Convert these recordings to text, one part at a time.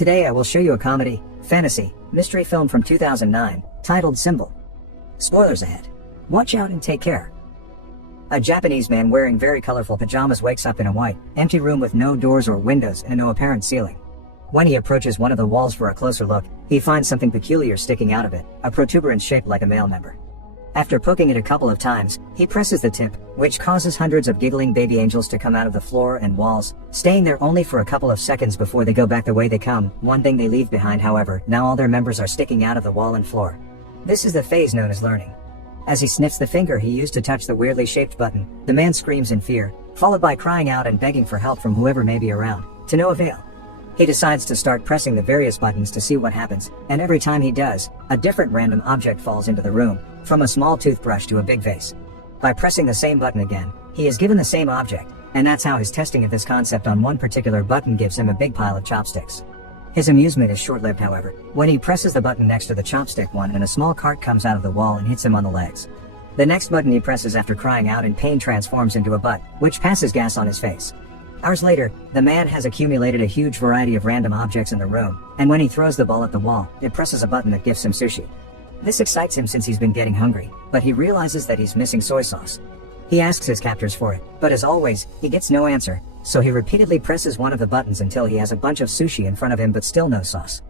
Today I will show you a comedy, fantasy, mystery film from 2009, titled Symbol. Spoilers ahead. Watch out and take care. A Japanese man wearing very colorful pajamas wakes up in a white, empty room with no doors or windows and no apparent ceiling. When he approaches one of the walls for a closer look, he finds something peculiar sticking out of it, a protuberance shaped like a male member. After poking it a couple of times, he presses the tip, which causes hundreds of giggling baby angels to come out of the floor and walls, staying there only for a couple of seconds before they go back the way they come. One thing they leave behind, however, now all their members are sticking out of the wall and floor. This is the phase known as learning. As he sniffs the finger he used to touch the weirdly shaped button, the man screams in fear, followed by crying out and begging for help from whoever may be around, to no avail. He decides to start pressing the various buttons to see what happens, and every time he does, a different random object falls into the room, from a small toothbrush to a big vase. By pressing the same button again, he is given the same object, and that's how his testing of this concept on one particular button gives him a big pile of chopsticks. His amusement is short-lived, however, when he presses the button next to the chopstick one and a small cart comes out of the wall and hits him on the legs. The next button he presses after crying out in pain transforms into a butt, which passes gas on his face. Hours later, the man has accumulated a huge variety of random objects in the room, and when he throws the ball at the wall, it presses a button that gives him sushi. This excites him since he's been getting hungry, but he realizes that he's missing soy sauce. He asks his captors for it, but as always, he gets no answer, so he repeatedly presses one of the buttons until he has a bunch of sushi in front of him but still no sauce.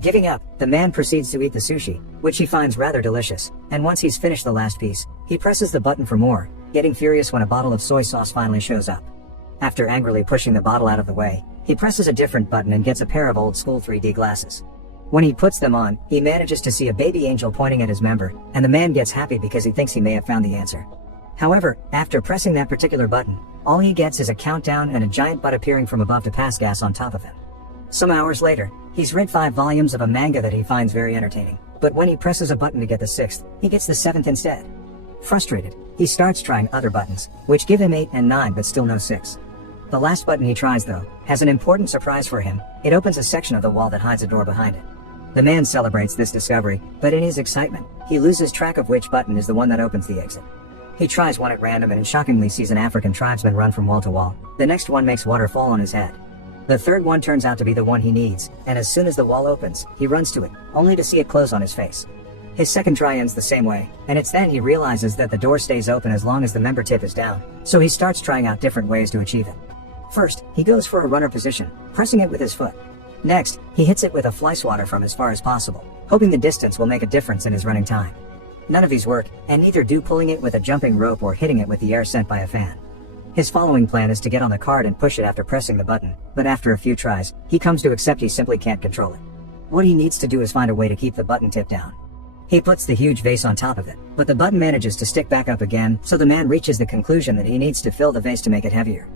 Giving up, the man proceeds to eat the sushi, which he finds rather delicious, and once he's finished the last piece, he presses the button for more, getting furious when a bottle of soy sauce finally shows up. After angrily pushing the bottle out of the way, he presses a different button and gets a pair of old-school 3D glasses. When he puts them on, he manages to see a baby angel pointing at his member, and the man gets happy because he thinks he may have found the answer. However, after pressing that particular button, all he gets is a countdown and a giant butt appearing from above to pass gas on top of him. Some hours later, he's read 5 volumes of a manga that he finds very entertaining, but when he presses a button to get the 6th, he gets the 7th instead. Frustrated, he starts trying other buttons, which give him 8 and 9 but still no 6. The last button he tries, though, has an important surprise for him. It opens a section of the wall that hides a door behind it. The man celebrates this discovery, but in his excitement, he loses track of which button is the one that opens the exit. He tries one at random and shockingly sees an African tribesman run from wall to wall. The next one makes water fall on his head. The third one turns out to be the one he needs, and as soon as the wall opens, he runs to it, only to see it close on his face. His second try ends the same way, and it's then he realizes that the door stays open as long as the member tip is down, so he starts trying out different ways to achieve it. First, he goes for a runner position, pressing it with his foot. Next, he hits it with a fly swatter from as far as possible, hoping the distance will make a difference in his running time. None of these work, and neither do pulling it with a jumping rope or hitting it with the air sent by a fan. His following plan is to get on the cart and push it after pressing the button, but after a few tries, he comes to accept he simply can't control it. What he needs to do is find a way to keep the button tip down. He puts the huge vase on top of it, but the button manages to stick back up again, so the man reaches the conclusion that he needs to fill the vase to make it heavier.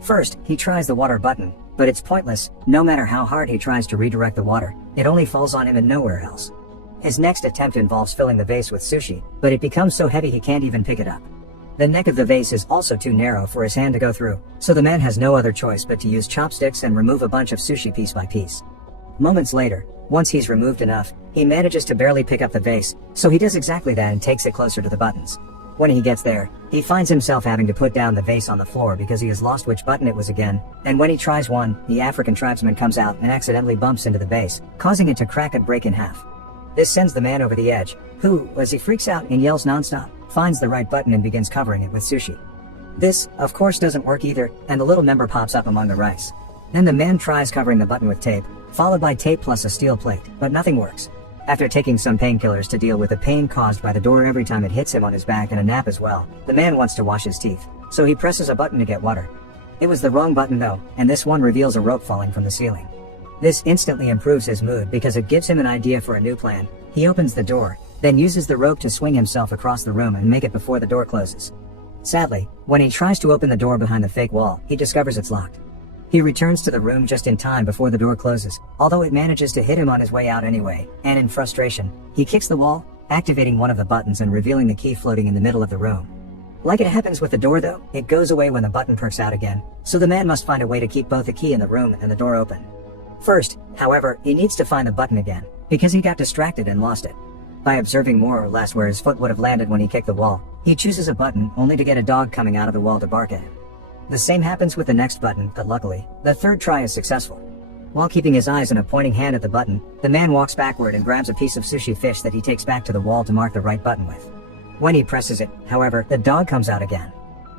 First, he tries the water button, but it's pointless. No matter how hard he tries to redirect the water, it only falls on him and nowhere else. His next attempt involves filling the vase with sushi, but it becomes so heavy he can't even pick it up. The neck of the vase is also too narrow for his hand to go through, so the man has no other choice but to use chopsticks and remove a bunch of sushi piece by piece. Moments later, once he's removed enough, he manages to barely pick up the vase, so he does exactly that and takes it closer to the buttons. When he gets there, he finds himself having to put down the vase on the floor because he has lost which button it was again, and when he tries one, the African tribesman comes out and accidentally bumps into the vase, causing it to crack and break in half. This sends the man over the edge, who, as he freaks out and yells nonstop, finds the right button and begins covering it with sushi. This, of course, doesn't work either, and the little member pops up among the rice. Then the man tries covering the button with tape, followed by tape plus a steel plate, but nothing works. After taking some painkillers to deal with the pain caused by the door every time it hits him on his back and a nap as well, the man wants to wash his teeth, so he presses a button to get water. It was the wrong button though, and this one reveals a rope falling from the ceiling. This instantly improves his mood because it gives him an idea for a new plan. He opens the door, then uses the rope to swing himself across the room and make it before the door closes. Sadly, when he tries to open the door behind the fake wall, he discovers it's locked. He returns to the room just in time before the door closes, although it manages to hit him on his way out anyway, and in frustration, he kicks the wall, activating one of the buttons and revealing the key floating in the middle of the room. Like it happens with the door though, it goes away when the button perks out again, so the man must find a way to keep both the key in the room and the door open. First, however, he needs to find the button again, because he got distracted and lost it. By observing more or less where his foot would have landed when he kicked the wall, he chooses a button only to get a dog coming out of the wall to bark at him. The same happens with the next button, but luckily, the third try is successful. While keeping his eyes and a pointing hand at the button, the man walks backward and grabs a piece of sushi fish that he takes back to the wall to mark the right button with. When he presses it, however, the dog comes out again.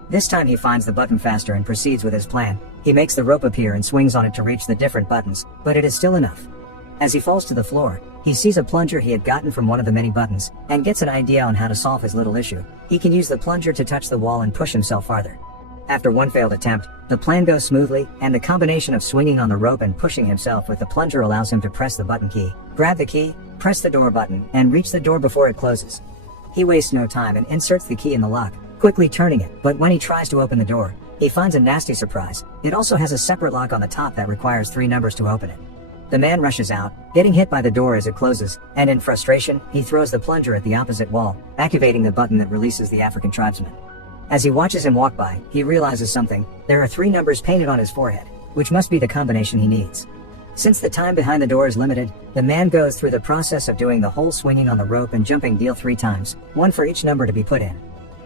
This time he finds the button faster and proceeds with his plan. He makes the rope appear and swings on it to reach the different buttons, but it is still enough. As he falls to the floor, he sees a plunger he had gotten from one of the many buttons, and gets an idea on how to solve his little issue. He can use the plunger to touch the wall and push himself farther. After one failed attempt, the plan goes smoothly, and the combination of swinging on the rope and pushing himself with the plunger allows him to press the button key, grab the key, press the door button, and reach the door before it closes. He wastes no time and inserts the key in the lock, quickly turning it, but when he tries to open the door, he finds a nasty surprise. It also has a separate lock on the top that requires 3 numbers to open it. The man rushes out, getting hit by the door as it closes, and in frustration, he throws the plunger at the opposite wall, activating the button that releases the African tribesman. As he watches him walk by, he realizes something. There are 3 numbers painted on his forehead, which must be the combination he needs. Since the time behind the door is limited, the man goes through the process of doing the whole swinging on the rope and jumping deal 3 times, 1 for each number to be put in.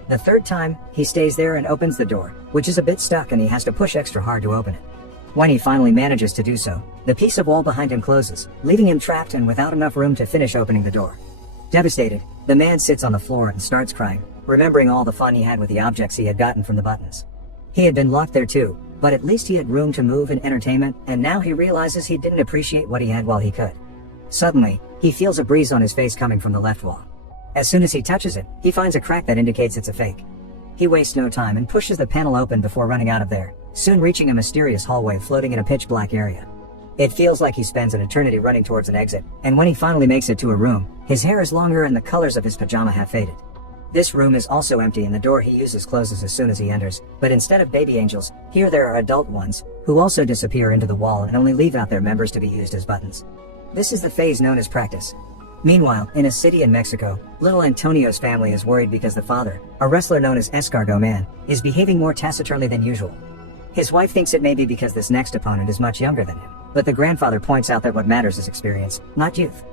The 3rd time, he stays there and opens the door, which is a bit stuck and he has to push extra hard to open it. When he finally manages to do so, the piece of wall behind him closes, leaving him trapped and without enough room to finish opening the door. Devastated, the man sits on the floor and starts crying, remembering all the fun he had with the objects he had gotten from the buttons. He had been locked there too, but at least he had room to move and entertainment, and now he realizes he didn't appreciate what he had while he could. Suddenly, he feels a breeze on his face coming from the left wall. As soon as he touches it, he finds a crack that indicates it's a fake. He wastes no time and pushes the panel open before running out of there, soon reaching a mysterious hallway floating in a pitch black area. It feels like he spends an eternity running towards an exit, and when he finally makes it to a room, his hair is longer and the colors of his pajama have faded. This room is also empty and the door he uses closes as soon as he enters, but instead of baby angels, here there are adult ones, who also disappear into the wall and only leave out their members to be used as buttons. This is the phase known as practice. Meanwhile, in a city in Mexico, little Antonio's family is worried because the father, a wrestler known as Escargot Man, is behaving more taciturnly than usual. His wife thinks it may be because this next opponent is much younger than him, but the grandfather points out that what matters is experience, not youth.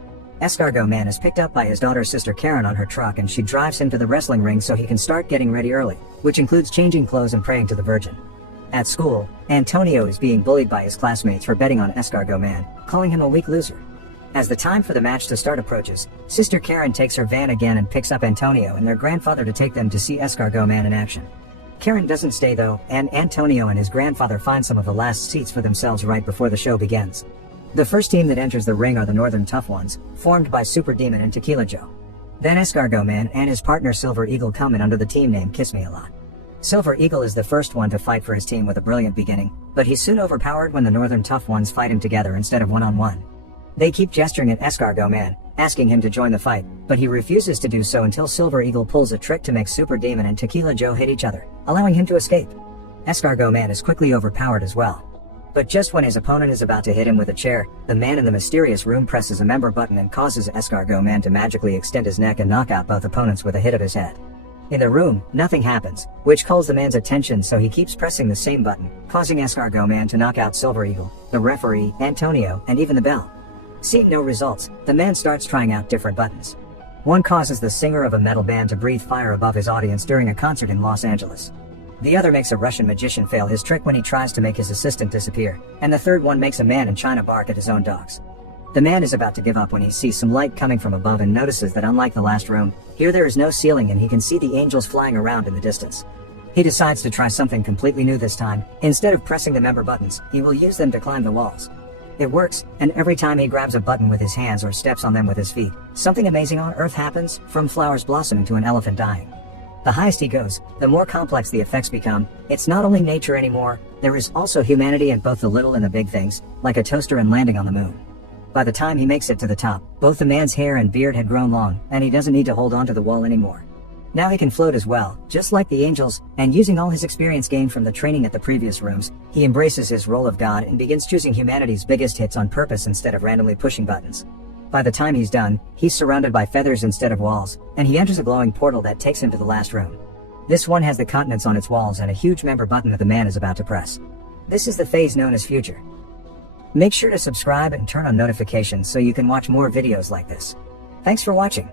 Escargot Man is picked up by his daughter's sister Karen on her truck and she drives him to the wrestling ring so he can start getting ready early, which includes changing clothes and praying to the Virgin. At school, Antonio is being bullied by his classmates for betting on Escargot Man, calling him a weak loser. As the time for the match to start approaches, Sister Karen takes her van again and picks up Antonio and their grandfather to take them to see Escargot Man in action. Karen doesn't stay though, and Antonio and his grandfather find some of the last seats for themselves right before the show begins. The first team that enters the ring are the Northern Tough Ones, formed by Super Demon and Tequila Joe. Then Escargot Man and his partner Silver Eagle come in under the team name Kiss Me A Lot. Silver Eagle is the first one to fight for his team with a brilliant beginning, but he's soon overpowered when the Northern Tough Ones fight him together instead of one-on-one. They keep gesturing at Escargot Man, asking him to join the fight, but he refuses to do so until Silver Eagle pulls a trick to make Super Demon and Tequila Joe hit each other, allowing him to escape. Escargot Man is quickly overpowered as well. But just when his opponent is about to hit him with a chair, the man in the mysterious room presses a member button and causes Escargot Man to magically extend his neck and knock out both opponents with a hit of his head. In the room, nothing happens, which calls the man's attention, so he keeps pressing the same button, causing Escargot Man to knock out Silver Eagle, the referee, Antonio, and even the bell. Seeing no results, the man starts trying out different buttons. One causes the singer of a metal band to breathe fire above his audience during a concert in Los Angeles. The other makes a Russian magician fail his trick when he tries to make his assistant disappear, and the third one makes a man in China bark at his own dogs. The man is about to give up when he sees some light coming from above and notices that unlike the last room, here there is no ceiling and he can see the angels flying around in the distance. He decides to try something completely new this time. Instead of pressing the member buttons, he will use them to climb the walls. It works, and every time he grabs a button with his hands or steps on them with his feet, something amazing on earth happens, from flowers blossoming to an elephant dying. The highest he goes, the more complex the effects become. It's not only nature anymore, there is also humanity in both the little and the big things, like a toaster and landing on the moon. By the time he makes it to the top, both the man's hair and beard had grown long, and he doesn't need to hold onto the wall anymore. Now he can float as well, just like the angels, and using all his experience gained from the training at the previous rooms, he embraces his role of God and begins choosing humanity's biggest hits on purpose instead of randomly pushing buttons. By the time he's done, he's surrounded by feathers instead of walls, and he enters a glowing portal that takes him to the last room. This one has the continents on its walls and a huge member button that the man is about to press. This is the phase known as future. Make sure to subscribe and turn on notifications so you can watch more videos like this. Thanks for watching.